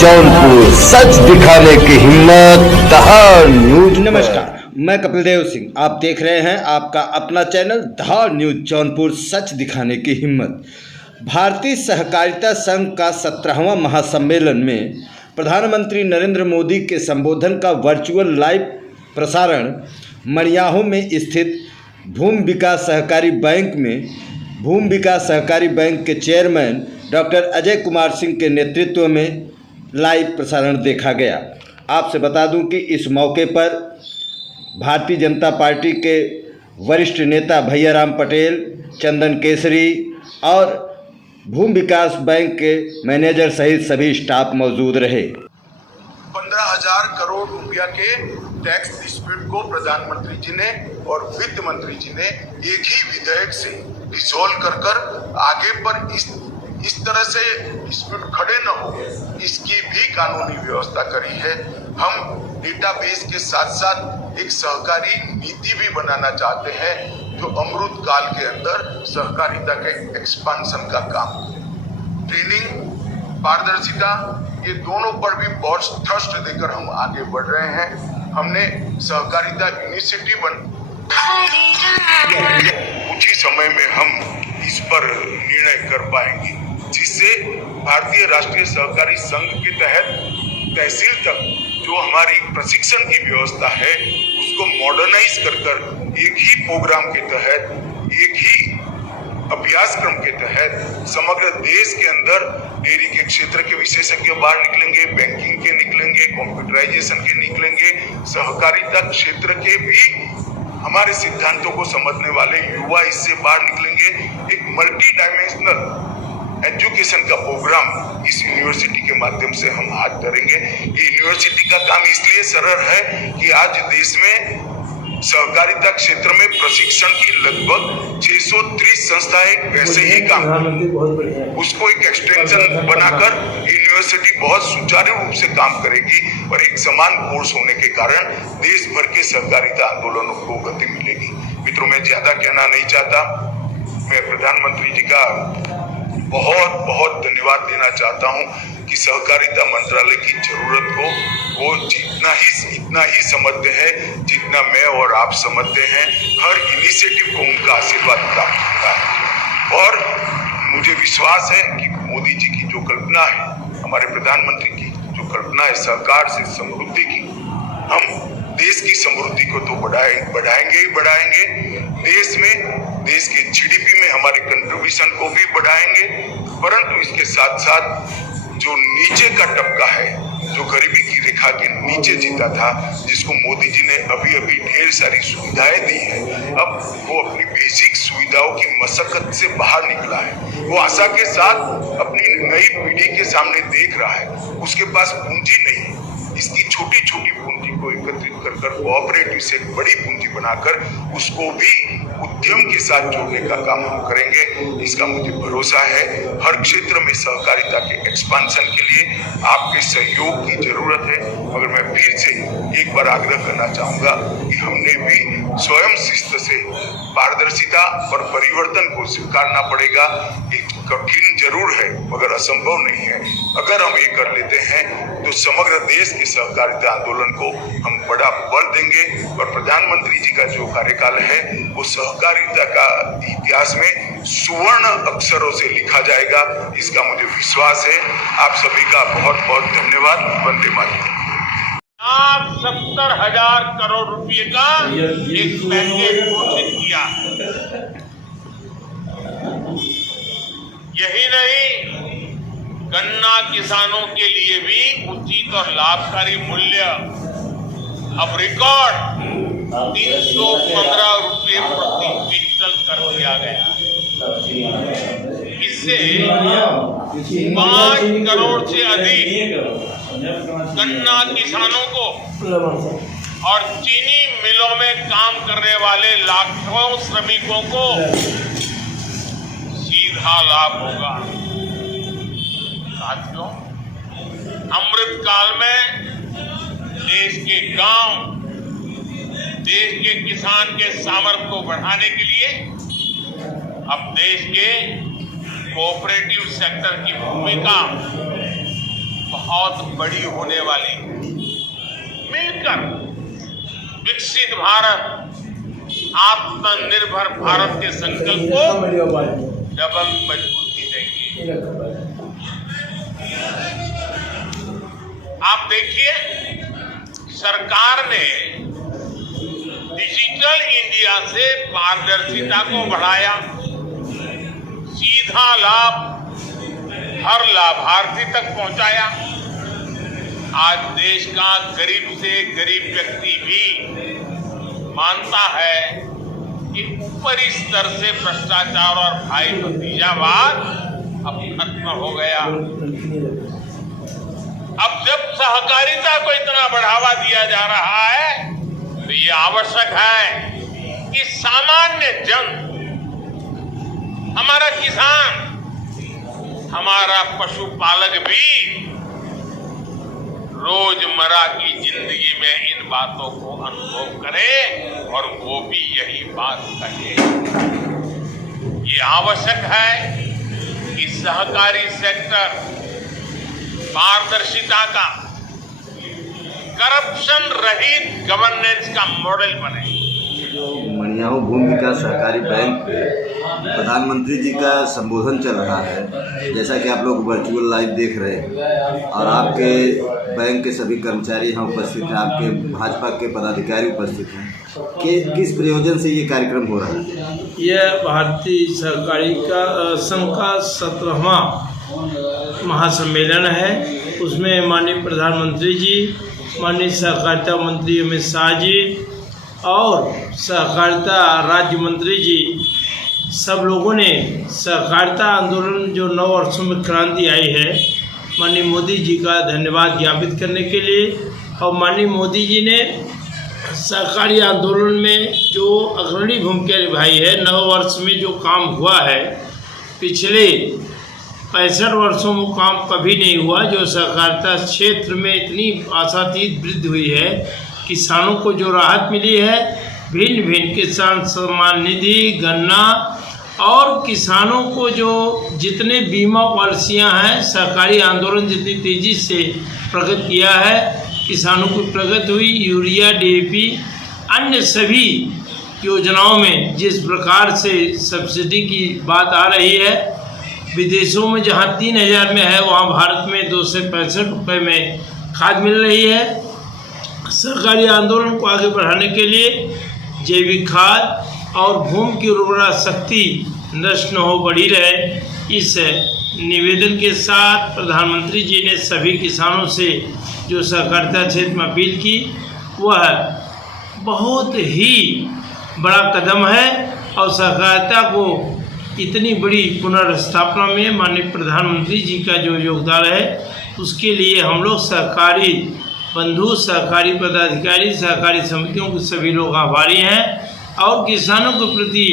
जौनपुर, सच दिखाने की हिम्मत, दहाड़ न्यूज। नमस्कार, मैं कपिल देव सिंह। आप देख रहे हैं आपका अपना चैनल दहाड़ न्यूज जौनपुर, सच दिखाने की हिम्मत। भारतीय सहकारिता संघ का 17वां महासम्मेलन में प्रधानमंत्री नरेंद्र मोदी के संबोधन का वर्चुअल लाइव प्रसारण मड़ियाहू में स्थित भूमि विकास सहकारी बैंक के चेयरमैन डॉक्टर अजय कुमार सिंह के नेतृत्व में लाइव प्रसारण देखा गया। आपसे बता दूं कि इस मौके पर भारतीय जनता पार्टी के वरिष्ठ नेता भैयाराम पटेल, चंदन केसरी और भूमि विकास बैंक के मैनेजर सहित सभी स्टाफ मौजूद रहे। 15,000 करोड़ रुपया के टैक्स डिस्प्यूट को प्रधानमंत्री जी ने और वित्त मंत्री जी ने एक ही विधेयक से रिजोल्व कर आगे पर इस तरह से डिस्प्यूट खड़े न हो, इसकी भी कानूनी व्यवस्था करी है। हम डेटाबेस के साथ साथ एक सहकारी नीति भी बनाना चाहते हैं जो अमृत काल के अंदर सहकारिता के एक्सपांशन का काम, ट्रेनिंग, पारदर्शिता, ये दोनों पर भी बहुत थ्रस्ट देकर हम आगे बढ़ रहे हैं। हमने सहकारिता इनिशिएटिव कुछ ही समय में हम इस पर निर्णय कर पाएंगे, जिससे भारतीय राष्ट्रीय सहकारी संघ के तहत तहसील तक जो हमारी प्रशिक्षण की व्यवस्था है उसको मॉडर्नाइज कर एक ही प्रोग्राम के तहत, एक ही अभ्यासक्रम के तहत समग्र देश के अंदर डेयरी के क्षेत्र के विशेषज्ञ बाहर निकलेंगे, बैंकिंग के निकलेंगे, कंप्यूटराइजेशन के निकलेंगे, सहकारिता क्षेत्र के भी हमारे सिद्धांतों को समझने वाले युवा इससे बाहर निकलेंगे। एक मल्टी डायमेंशनल एजुकेशन का प्रोग्राम इस यूनिवर्सिटी के माध्यम से हम हाथ धरेंगे। ये यूनिवर्सिटी का काम इसलिए सरल है कि आज देश में सहकारिता क्षेत्र में प्रशिक्षण की लगभग 630 संस्थाएं वैसे ही काम, उसको एक एक्सटेंशन बनाकर यूनिवर्सिटी बहुत सुचारू रूप से काम करेगी और एक समान कोर्स होने के कारण देश भर के सहकारिता आंदोलनों को गति मिलेगी। मित्रों, मैं ज्यादा कहना नहीं चाहता। मैं प्रधानमंत्री जी का बहुत बहुत धन्यवाद देना चाहता हूं कि सहकारिता मंत्रालय की जरूरत को वो इतना ही समझते हैं जितना मैं और आप समझते हैं। हर इनिशिएटिव को उनका आशीर्वाद प्राप्त होता है और मुझे विश्वास है कि मोदी जी की जो कल्पना है, हमारे प्रधानमंत्री की जो कल्पना है सहकार से समृद्धि की, हम देश की समृद्धि को तो बढ़ाएंगे ही बढ़ाएंगे। देश के जीडीपी में हमारे कंट्रीब्यूशन को भी बढ़ाएंगे, परंतु इसके साथ साथ जो नीचे का तबका है, जो गरीबी की रेखा के नीचे जीता था, जिसको मोदी जी ने अभी ढेर सारी सुविधाएं दी है, अब वो अपनी बेसिक सुविधाओं की मशक्कत से बाहर निकला है। वो आशा के साथ अपनी नई पीढ़ी के सामने देख रहा है। उसके पास पूंजी नहीं, इसकी छोटी छोटी पूंजी को एकत्रित कर कोऑपरेटिव से एक बड़ी पूंजी बनाकर उसको भी उद्यम के साथ जोड़ने का काम हम करेंगे। इसका मुझे भरोसा है। हर क्षेत्र में सहकारिता के एक्सपांशन के लिए आपके सहयोग की जरूरत है। मगर मैं फिर से एक बार आग्रह करना चाहूंगा कि हमने भी स्वयं शिस्त से पारदर्शिता और परिवर्तन को स्वीकारना पड़ेगा। एक कठिन जरूर है मगर असंभव नहीं है। अगर हम ये कर लेते हैं तो समग्र देश के सहकारिता आंदोलन को हम बड़ा बल देंगे और प्रधानमंत्री जी का जो कार्यकाल है वो सहकारिता का इतिहास में सुवर्ण अक्षरों से लिखा जाएगा। इसका मुझे विश्वास है। आप सभी का बहुत बहुत धन्यवाद। वंदे मातरम। 70,000 करोड़ रुपए का एक पैकेज घोषित किया। यही नहीं, गन्ना किसानों के लिए भी उचित और लाभकारी मूल्य अब रिकॉर्ड 315 रुपये प्रति क्विंटल कर दिया गया। इससे 5 करोड़ से अधिक गन्ना किसानों को और चीनी मिलों में काम करने वाले लाखों श्रमिकों को सीधा लाभ होगा। साथियों, अमृत काल में देश के गांव, देश के किसान के सामर्थ्य को बढ़ाने के लिए अब देश के कोऑपरेटिव सेक्टर की भूमिका बहुत बड़ी होने वाली। मिलकर विकसित भारत, आत्मनिर्भर भारत के संकल्प को डबल मजबूती देंगे। आप देखिए, सरकार ने डिजिटल इंडिया से पारदर्शिता को बढ़ाया, सीधा लाभ हर लाभार्थी तक पहुंचाया। आज देश का गरीब से गरीब व्यक्ति भी मानता है कि ऊपरी स्तर से भ्रष्टाचार और भाई भतीजावाद अब खत्म हो गया। अब जब सहकारिता को इतना बढ़ावा दिया जा रहा है तो ये आवश्यक है कि सामान्य जन, हमारा किसान, हमारा पशुपालक भी रोजमर्रा की जिंदगी में इन बातों को अनुभव करे और वो भी यही बात कहे। ये आवश्यक है कि सहकारी सेक्टर पारदर्शिता का, करप्शन रहित गवर्नेंस का मॉडल बने। जो मनियाओं भूमि विकास सहकारी बैंक पे प्रधानमंत्री जी का संबोधन चल रहा है, जैसा कि आप लोग वर्चुअल लाइव देख रहे हैं और आपके बैंक के सभी कर्मचारी यहाँ उपस्थित हैं, आपके भाजपा के पदाधिकारी उपस्थित हैं, कि किस प्रयोजन से ये कार्यक्रम हो रहा है? यह भारतीय सहकारी का संघ का 17वां महासम्मेलन है। उसमें माननीय प्रधानमंत्री जी, माननीय सहकारिता मंत्री अमित शाह जी और सहकारिता राज्य मंत्री जी, सब लोगों ने सहकारिता आंदोलन जो 9 वर्षों में क्रांति आई है, माननीय मोदी जी का धन्यवाद ज्ञापित करने के लिए। और माननीय मोदी जी ने सहकारी आंदोलन में जो अग्रणी भूमिका निभाई है, 9 वर्ष में जो काम हुआ है, पिछले 65 वर्षों में काम कभी नहीं हुआ। जो सहकारिता क्षेत्र में इतनी आशातीत वृद्धि हुई है, किसानों को जो राहत मिली है, भिन्न भिन्न किसान सम्मान निधि, गन्ना, और किसानों को जो जितने बीमा पॉलिसियां हैं, सहकारी आंदोलन जितनी तेज़ी से प्रगति किया है, किसानों की प्रगति हुई। यूरिया, DAP, अन्य सभी योजनाओं में जिस प्रकार से सब्सिडी की बात आ रही है, विदेशों में जहां 3000 में है, वहां भारत में 265 रुपये में खाद मिल रही है। सरकारी आंदोलन को आगे बढ़ाने के लिए जैविक खाद और भूमि की उर्वरा शक्ति नष्ट न हो, बढ़ी रहे, इस निवेदन के साथ प्रधानमंत्री जी ने सभी किसानों से जो सहकारिता क्षेत्र में अपील की, वह बहुत ही बड़ा कदम है। और सहकारिता को इतनी बड़ी पुनर्स्थापना में माननीय प्रधानमंत्री जी का जो योगदान है, उसके लिए हम लोग सहकारी बंधु, सहकारी पदाधिकारी, सहकारी समितियों के सभी लोग आभारी हैं। और किसानों के प्रति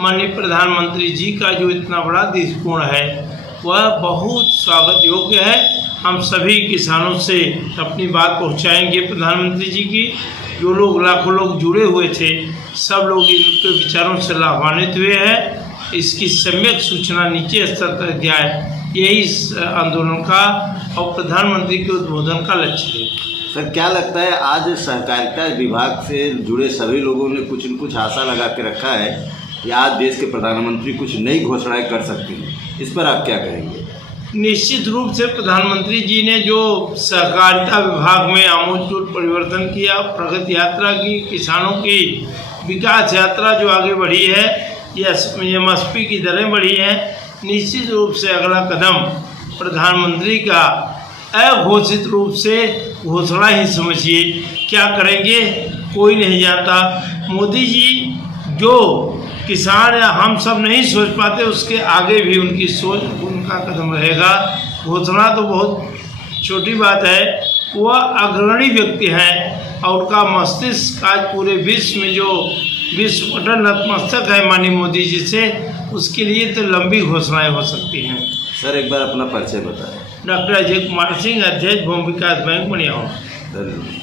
माननीय प्रधानमंत्री जी का जो इतना बड़ा दृष्टिकोण है, वह बहुत स्वागत योग्य है। हम सभी किसानों से अपनी बात पहुंचाएंगे प्रधानमंत्री जी की। जो लोग, लाखों लोग जुड़े हुए थे, सब लोग इनके विचारों से लाभान्वित हुए हैं। इसकी सम्यक सूचना नीचे स्तर तक जाए, यही इस आंदोलन का और प्रधानमंत्री के उद्बोधन का लक्ष्य है। सर, क्या लगता है आज सहकारिता विभाग से जुड़े सभी लोगों ने कुछ न कुछ आशा लगा के रखा है कि आज देश के प्रधानमंत्री कुछ नई घोषणाएं कर सकते हैं, इस पर आप क्या कहेंगे? निश्चित रूप से प्रधानमंत्री जी ने जो सहकारिता विभाग में आमूलचूल परिवर्तन किया, प्रगति यात्रा की, किसानों की विकास यात्रा जो आगे बढ़ी है, MSP की दरें बढ़ी हैं, निश्चित रूप से अगला कदम प्रधानमंत्री का अघोषित रूप से घोषणा ही समझिए। क्या करेंगे कोई नहीं जानता। मोदी जी जो किसान या हम सब नहीं सोच पाते, उसके आगे भी उनकी सोच, उनका कदम रहेगा। घोषणा तो बहुत छोटी बात है, वह अग्रणी व्यक्ति हैं और उनका मस्तिष्क आज पूरे विश्व में जो विश्व अटल नतमस्तक है माननीय मोदी जी से, उसके लिए तो लंबी घोषणाएं हो सकती हैं। सर, एक बार अपना परिचय बताएं। डॉक्टर अजय कुमार सिंह, अध्यक्ष भूमि विकास बैंक मनियाओं। धन्यवाद।